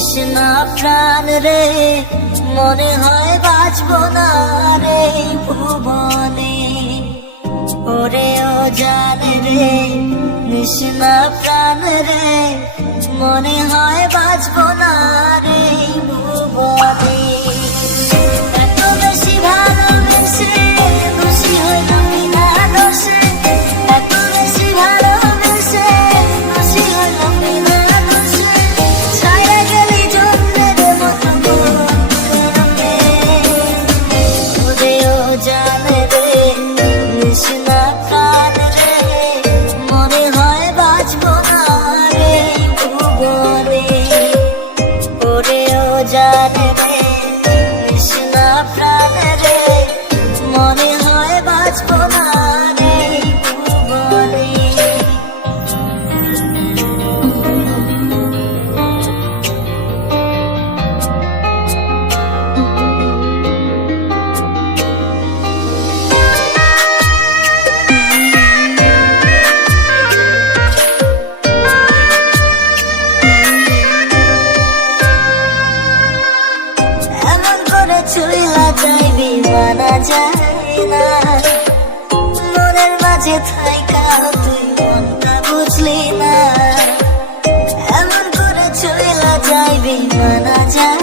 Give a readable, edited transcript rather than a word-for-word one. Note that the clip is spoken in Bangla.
তৃষ্ণা প্রাণ রে, মনে হয় বাঁচবো না রে ভুবনে। ওরে ও জান রে, তৃষ্ণা প্রাণ রে, মনে হয় বাঁচবো না রে ভুবনে। এত বেশি ভালোবেসে খুশি হইলাম বিনা দোষে, এত বেশি ভালোবেসে খুশি হইলাম বিনা দোষে। ছায়া গেলি জন্মের মতো মনে, ওরে ও জান রে, তৃষ্ণা প্রাণ রে, মনে হয় বাঁচবো না রে ভুবনে। ওরে ও জান রে, তৃষ্ণা প্রাণ রে, মনে হয় বাঁচবো না রে ভুবনে। এমন করে ছুঁইলা যাইবি মানা যায় না, মনের মাঝে থাইকা তুই মনটা বুঝলি না। এমন করে ছুঁইলা যাইবি মানা যায়